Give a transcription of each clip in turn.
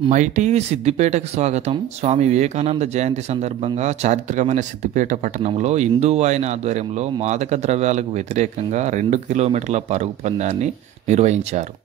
MyTV సిద్దిపేటకు స్వాగతం. స్వామి వివేకానంద జయంతి సందర్భంగా చారిత్రకమైన సిద్దిపేట పట్టణంలో హిందూ వాహిని ఆధ్వర్యంలో మాదక ద్రవ్యాలకు వ్యతిరేకంగా 2 కిలోమీటర్ల పరుగు పందాన్ని నిర్వహించారు.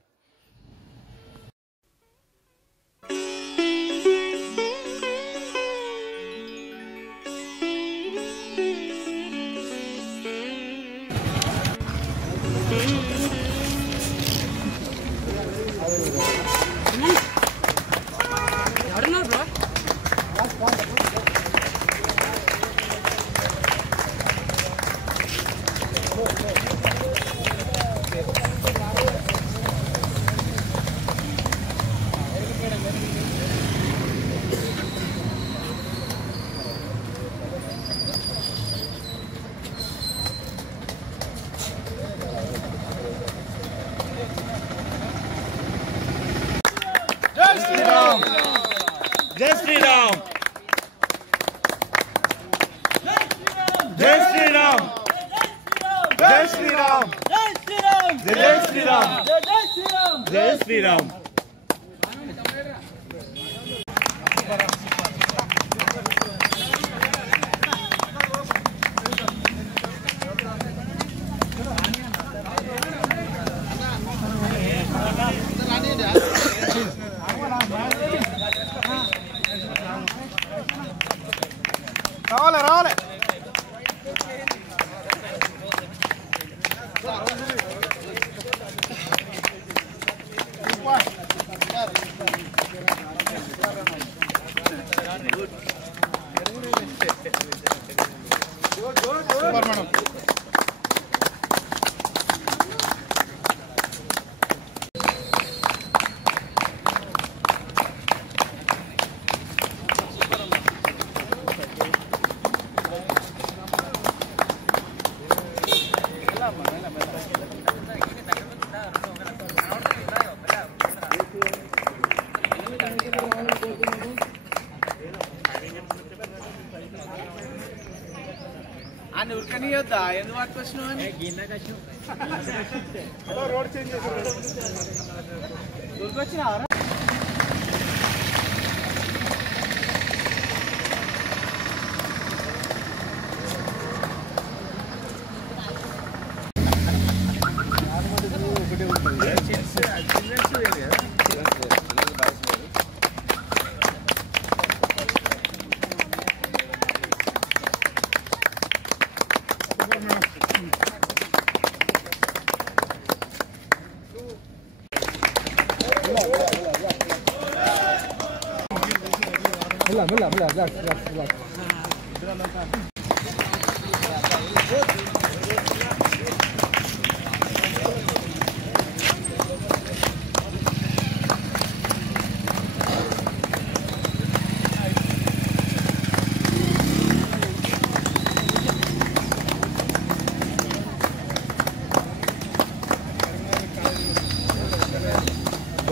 जय श्री राम, जय श्री राम, जय श्री राम, जय श्री राम, जय श्री राम, जय श्री राम. రావాలి రావాలి మేడం. అని ఉరకనియొద్దా? ఎందుకు పట్టుకొచ్చినావు అని రోడ్ చేంజ్ చేసి ఉరికొచ్చినా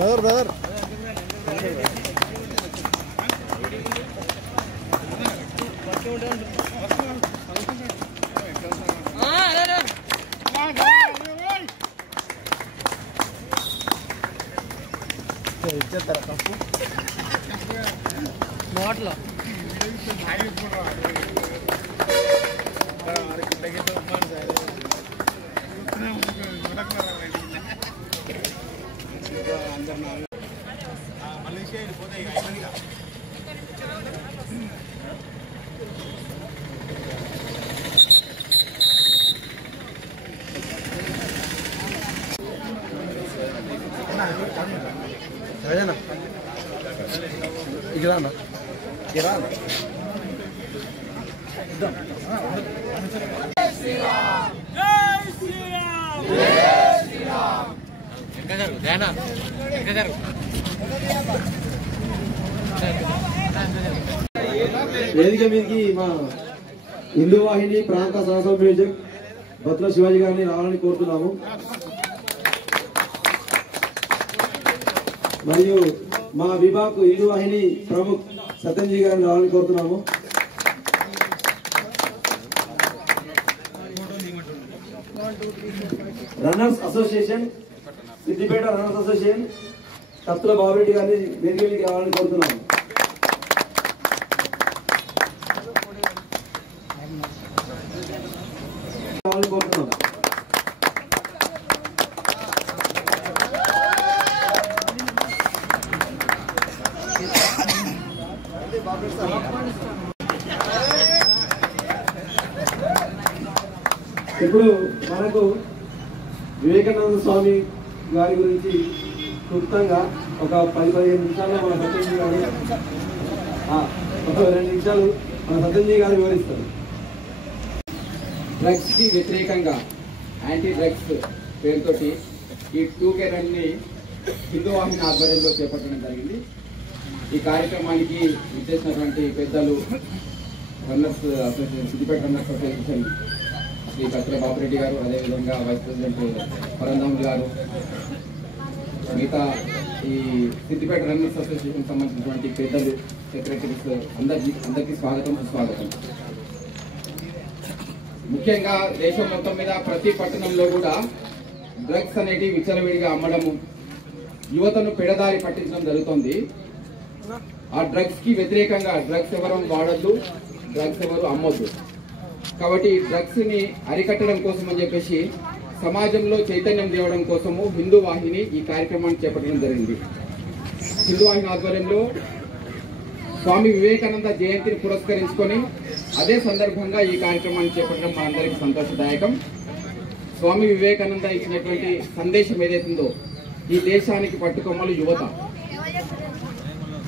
బ్రదర్ నోట్లో వేదిక మీదకి మా హిందూ వాహిని ప్రాంత సహసంయోజక్ బత్ల శివాజీ గారిని రావాలని కోరుతున్నాము. మరియు మా విభాగ్ హిందూ వాహిని ప్రముఖ్ సత్యంజీ గారిని రావాలని కోరుతున్నాము. Runners association Siddipet runners association కత్తుల బాబురెడ్డి గారిని వేదికకి రావాలని కోరుతున్నాను. ఇప్పుడు మనకు వివేకానంద స్వామి గారి గురించి క్లుప్తంగా ఒక 10-15 నిమిషాల్లో మన సత్యంజీ గారు ఒక 2 నిమిషాలు మన సత్యంజీ గారు వివరిస్తారు. డ్రగ్స్ కి వ్యతిరేకంగా యాంటీ డ్రగ్స్ పేరుతోటి ఈ 2K రన్ని హిందూ వాహిని ఆధ్వర్యంలో చేపట్టడం జరిగింది. ఈ కార్యక్రమానికి విచ్చేసినటువంటి పెద్దలు runners association, Siddipet runners association Shri Kattula Babureddy గారు, అదేవిధంగా వైస్ ప్రెసిడెంట్ పరంధాములు గారు, మిగతా ఈ సిద్దిపేట రన్నర్స్ అసోసియేషన్ సంబంధించినటువంటి పెద్దలు, సెక్రటరీస్ అందరికీ స్వాగతం, సుస్వాగతం. ముఖ్యంగా దేశం మొత్తం మీద ప్రతి పట్టణంలో కూడా డ్రగ్స్ అనేటివి విచ్చలవిడిగా అమ్మడము, యువతను పెడదారి పట్టించడం జరుగుతుంది. ఆ డ్రగ్స్ కి వ్యతిరేకంగా డ్రగ్స్ ఎవరు వాడద్దు, డ్రగ్స్ ఎవరు అమ్మొద్దు. కాబట్టి డ్రగ్స్ ని అరికట్టడం కోసం అని చెప్పేసి సమాజంలో చైతన్యం తేవడం కోసము హిందూ వాహిని ఈ కార్యక్రమాన్ని చేపట్టడం జరిగింది. హిందూ వాహిని ఆధ్వర్యంలో స్వామి వివేకానంద జయంతిని పురస్కరించుకొని అదే సందర్భంగా ఈ కార్యక్రమాన్ని చేపట్టడం మనందరికీ సంతోషదాయకం. స్వామి వివేకానంద ఇచ్చినటువంటి సందేశం ఏదైతుందో, ఈ దేశానికి పట్టుకొమ్మలు యువత,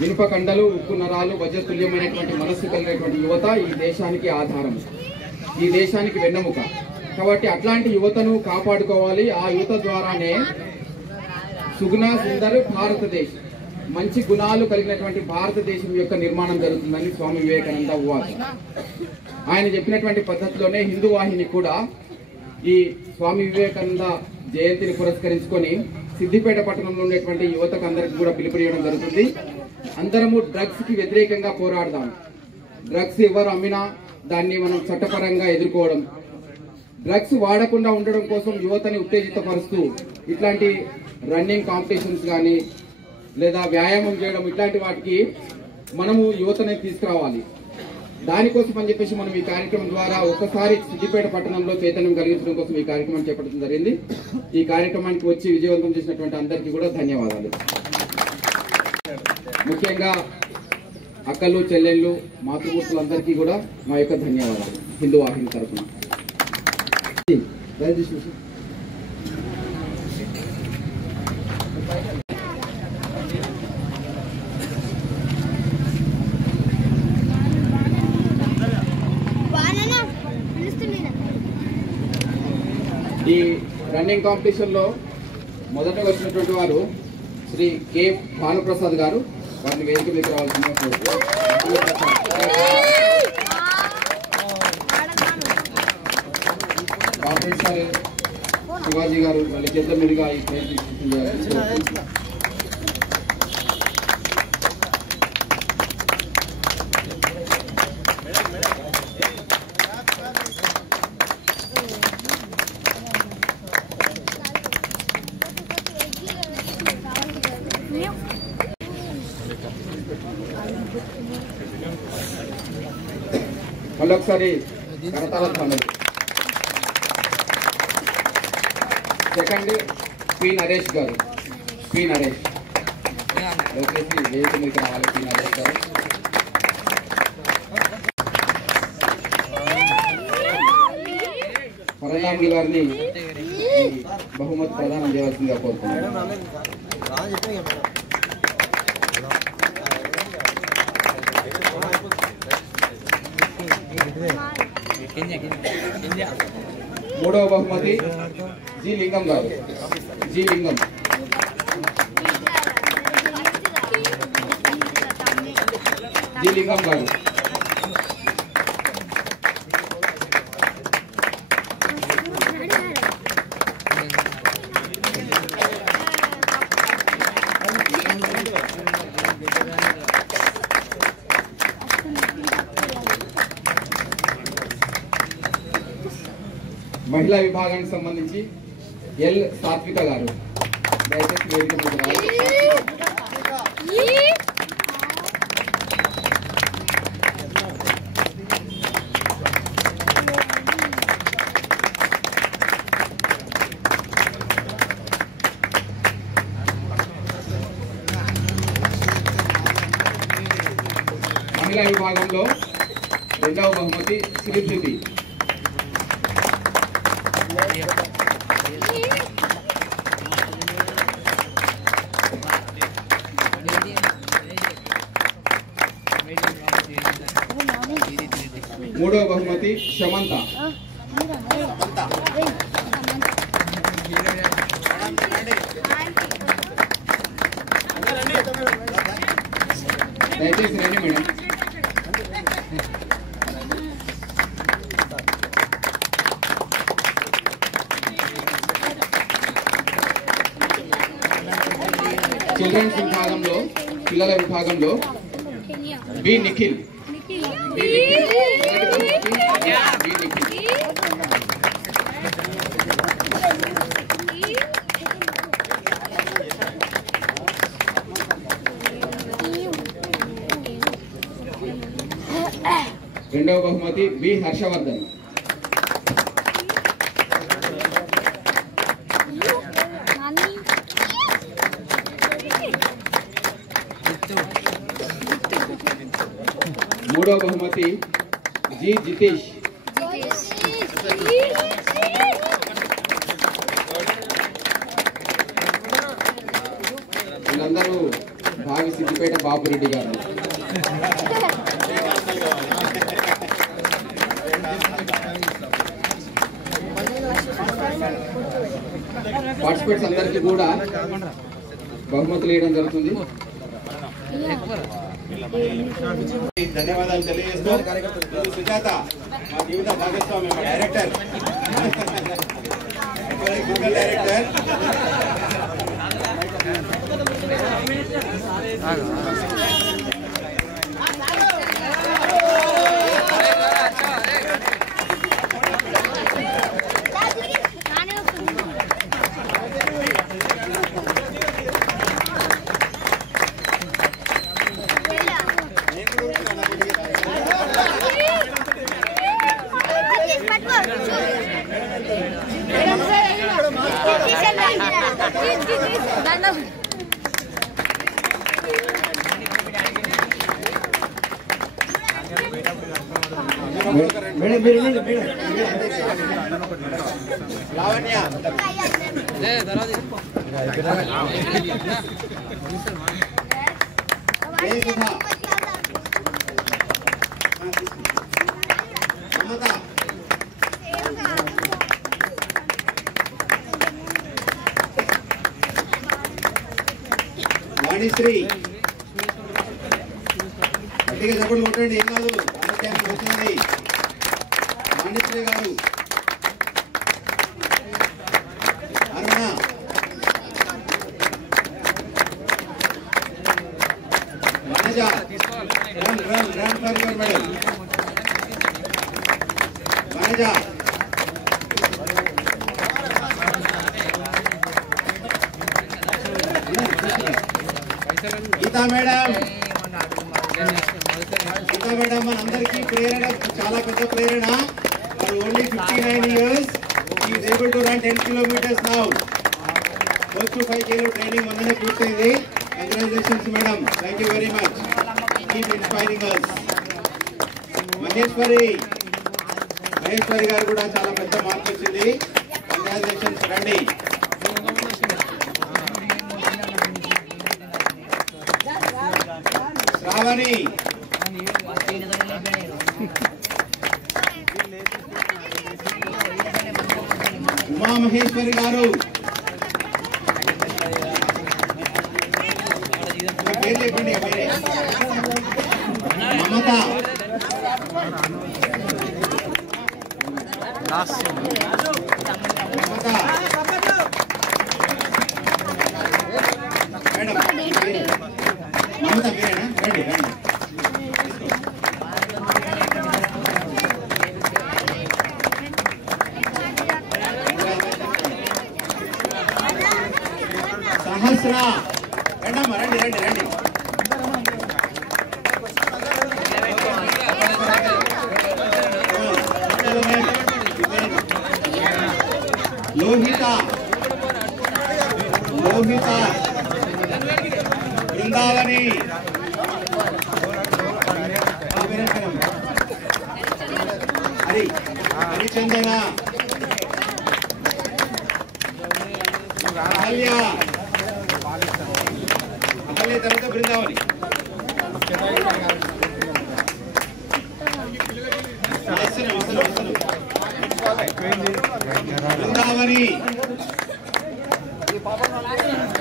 ఇనుప కండలు, ఉక్కు నరాలు, వజ్రతుల్యమైనటువంటి మనస్సు కలిగినటువంటి యువత ఈ దేశానికి ఆధారం, ఈ దేశానికి వెన్నెముక. కాబట్టి అట్లాంటి యువతను కాపాడుకోవాలి. ఆ యువత ద్వారానే సుగుణ సుందర్ భారతదేశం, మంచి గుణాలు కలిగినటువంటి భారతదేశం యొక్క నిర్మాణం జరుగుతుందని స్వామి వివేకానంద ఉవాచ. ఆయన చెప్పినటువంటి పద్ధతిలోనే హిందూ వాహిని కూడా ఈ స్వామి వివేకానంద జయంతిని పురస్కరించుకొని సిద్దిపేట పట్టణంలో ఉండేటువంటి యువతకు అందరికీ కూడా పిలుపునివ్వడం జరుగుతుంది. అందరము డ్రగ్స్ కి వ్యతిరేకంగా పోరాడదాం. డ్రగ్స్ ఎవరు అమ్మినా దాన్ని మనం చట్టపరంగా ఎదుర్కోవడం, డ్రగ్స్ వాడకుండా ఉండడం కోసం యువతని ఉత్తేజితపరుస్తూ ఇట్లాంటి రన్నింగ్ కాంపిటీషన్స్ కానీ లేదా వ్యాయామం చేయడం, ఇట్లాంటి వాటికి మనము యువతని తీసుకురావాలి. దానికోసం అని చెప్పేసి మనం ఈ కార్యక్రమం ద్వారా ఒక్కసారి సిద్దిపేట పట్టణంలో చైతన్యం కలిగించడం కోసం ఈ కార్యక్రమం చేపట్టడం జరిగింది. ఈ కార్యక్రమానికి వచ్చి విజయవంతం చేసినటువంటి అందరికీ కూడా ధన్యవాదాలు. ముఖ్యంగా అక్కలు, చెల్లెళ్ళు, మాతృమూర్తులందరికీ కూడా మా యొక్క ధన్యవాదాలు హిందూ వాహిని తరఫున. ఈ రన్నింగ్ కాంపిటీషన్ లో మొదట వచ్చినటువంటి వారు శ్రీ కె భానుప్రసాద్ గారు. వారిని వేదిక మీద రావాల్సిన శివాజీ గారు వాళ్ళ చేత మీదుగా ఈ ప్రయత్నం. మళ్ళీ ఒకసారి కరతాళ ధ్వనులు. సెకండ్ పి నరేష్ గారు. పి నరేష్ దయచేసి వేదిక మీద రావాలి. పి నరేష్ గారు. పరంధాములు గారిని బహుమతి ప్రదానం చేయవలసిందిగా కోరుతున్నాను. మూడవ బహుమతి జి లింగం గారు. జి లింగం. జి లింగం గారు. మహిళా విభాగానికి సంబంధించి ఎల్ సాత్విక గారు. దయచేసి వేదిక మీద రావాలి. మహిళా విభాగంలో రెండవ బహుమతి శ్రీశృతి. మూడవ బహుమతి శమంత. దయచేసి రండి మేడం. చిల్డ్రన్స్ విభాగంలో పిల్లల విభాగంలో బి నిఖిల్. రెండవ బహుమతి బి హర్షవర్ధన్. మూడవ బహుమతి జి జితేష్. వీళ్ళందరూ భావి సిద్దిపేట బాబురెడ్డి గారు. పార్టిసిపేట్స్ అందరికీ కూడా బహుమతులు ఇవ్వడం జరుగుతుంది. ధన్యవాదాలు తెలియజేస్తూ సుజాత మా జీవిత భాగస్వామి, మా director, Google director. Lavanya, Mamata, Vanishri. గట్టిగా చెప్పండి, కొట్టండి, ఏం కాదు. వచ్చింది Vanishri garu. Aruna, Vanaja, run for your medal. Vanaja, Geeta madam. Geeta madam మనందరికీ ప్రేరణ, చాలా పెద్ద ప్రేరణ. Only 59 years. He is able to run 10 kilometers now. Close to 5 kilo training మొన్ననే పూర్తయింది. Congratulations madam. Thank you very much. Keep inspiring us. Maheshwari గారు కూడా చాలా పెద్ద మార్పు వచ్చింది. Congratulations. రండి. శ్రావణి, ఉమా మహేశ్వరి గారు. పేరు చెప్పండి. పేరే మమత, మేడం. మమత మీరేనా? రండి రండి. సహస్ర, రండమ్మా, రండి రండి రండి. లోహిత లోహిత బృందావని హరి హరిచందన అహల్య అహల్య తర్వాత బృందావని బృందావని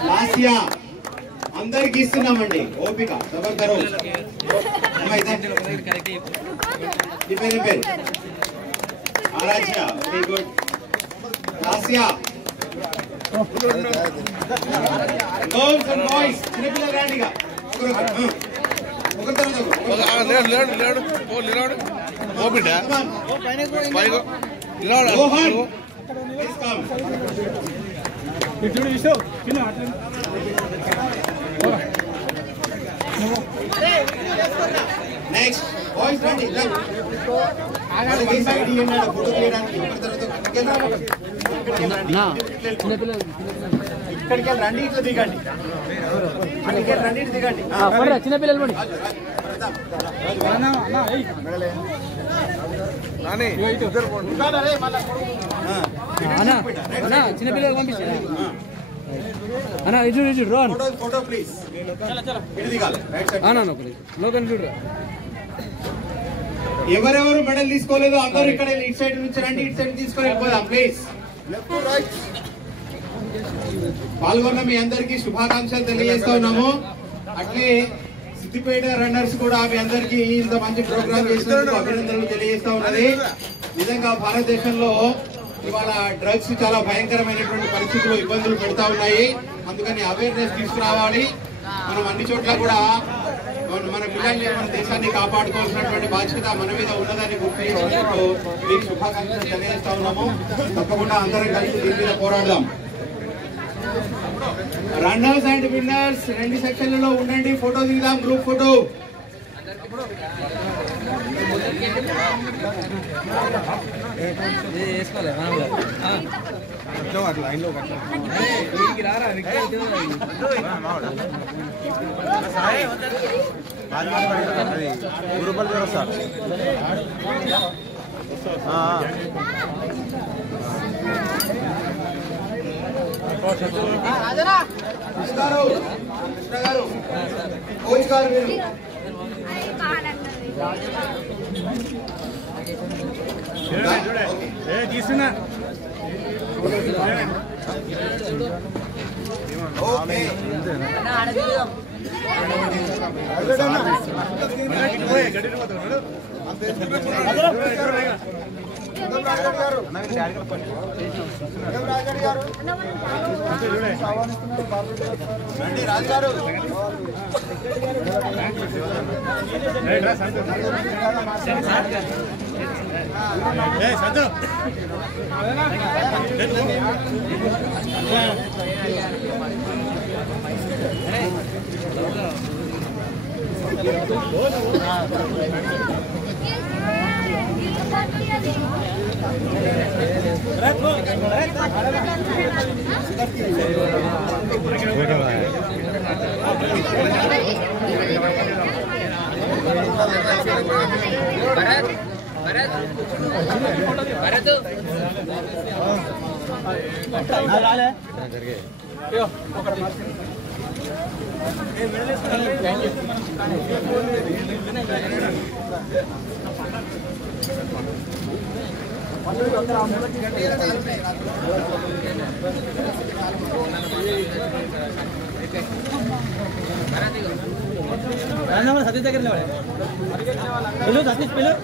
లాస్య అందరికి ఇస్తున్నామండి ఓపిక సబర్దరు పేరు Aradhya very good Lasya girls and boys చిన్నపిల్లలు రాండిగా ఒకరి నెక్స్ట్ బాయ్స్ రండి ఫోటో తీయడానికి ఇక్కడికి రండి ఇట్లా దిగండి రండి ఇట్లా దిగండి చిన్నపిల్లలు చిన్నపిల్లలు పంపిస్తారా అన్నా ఇటు రోన్ ఫోటో ప్లీజ్ ఇటు దిగాలి రైట్ సైడ్ చూడరా ఎవరెవరు మెడల్ తీసుకోలేదు అందరూ ఇక్కడ ఇటు సైడ్ నుంచి రండి ఇటు సైడ్ తీసుకొని వెళ్ళిపోదాం ప్లీజ్ పాల్గొన్న మీ అందరికీ శుభాకాంక్షలు తెలియజేస్తా ఉన్నాము. అట్లే సిద్దిపేట రన్నర్స్ కూడా మీ అందరికీ ఇంత మంచి ప్రోగ్రామ్ చేసినందుకు అభినందనలు తెలియజేస్తా ఉన్నది. నిజంగా భారతదేశంలో ఇవాళ డ్రగ్స్ చాలా భయంకరమైనటువంటి పరిస్థితులు ఇబ్బందులు పెడతా ఉన్నాయి. అందుకని అవేర్నెస్ తీసుకురావాలి. మనం అన్ని చోట్ల కూడా మన పిల్లల్ని మన దేశాన్ని కాపాడుకోవాల్సినటువంటి బాధ్యత మన మీద ఉన్నదని గుర్తు చేసినందుకు మీకు శుభాకాంక్షలు తెలియజేస్తా ఉన్నాము. తప్పకుండా అందరం కలిసి దీని మీద పోరాడదాం. రన్నర్స్ అండ్ విన్నర్స్ రెండు సెక్షన్లలో ఉండండి, ఫోటో దిగుదాం, గ్రూప్ ఫోటో. కృష్ణ గారు కోచ్ గారు మీరు తీసుకున్నా రాజుగారు సతీష్ దగ్గర సతీష్ పిల్లలు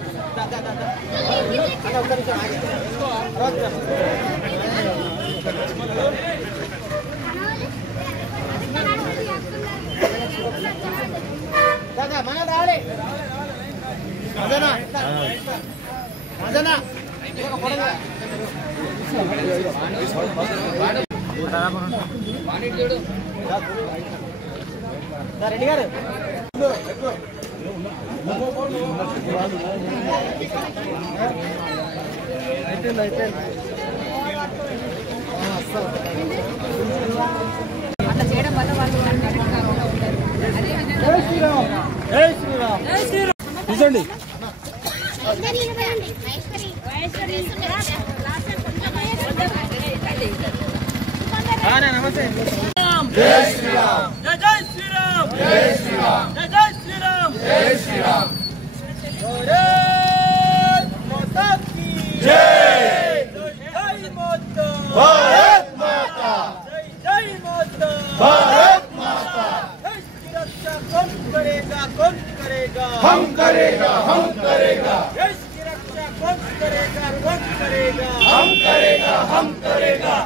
మనం రావాలి. రెడ్డి గారు అట్లా చేయడం వల్ల వాళ్ళు కరెక్ట్ కాకుండా ఉంటారు. కూర్చోండి. నమస్తే. జై శ్రీరామ్ జై జై శ్రీరామ్ జై శ్రీరామ్ జై జై శ్రీరామ్ జై శ్రీరామ్ భారత్ మాతా की जय जय माता भारत माता जय जय माता भारत माता देश की रक्षा कौन करेगा हम करेगा देश की रक्षा कौन करेगा हम करेगा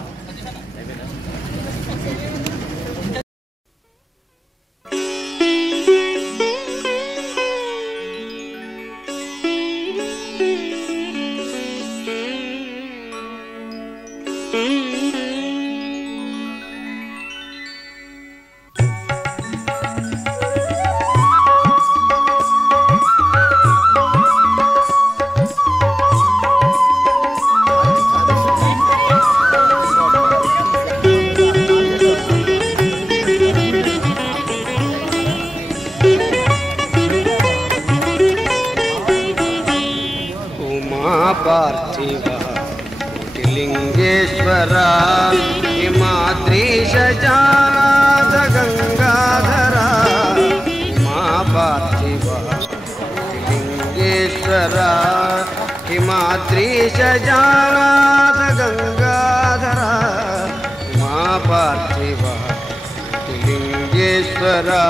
पार्थिव कोटिलिंगेश्वरा हिमाद्रीशजानाथ गंगाधरा उमा पार्थिव कोटिलिंगेश्वरा हिमाद्रीशजानाथ गंगाधरा उमा पार्थिव कोटिलिंगेश्वरा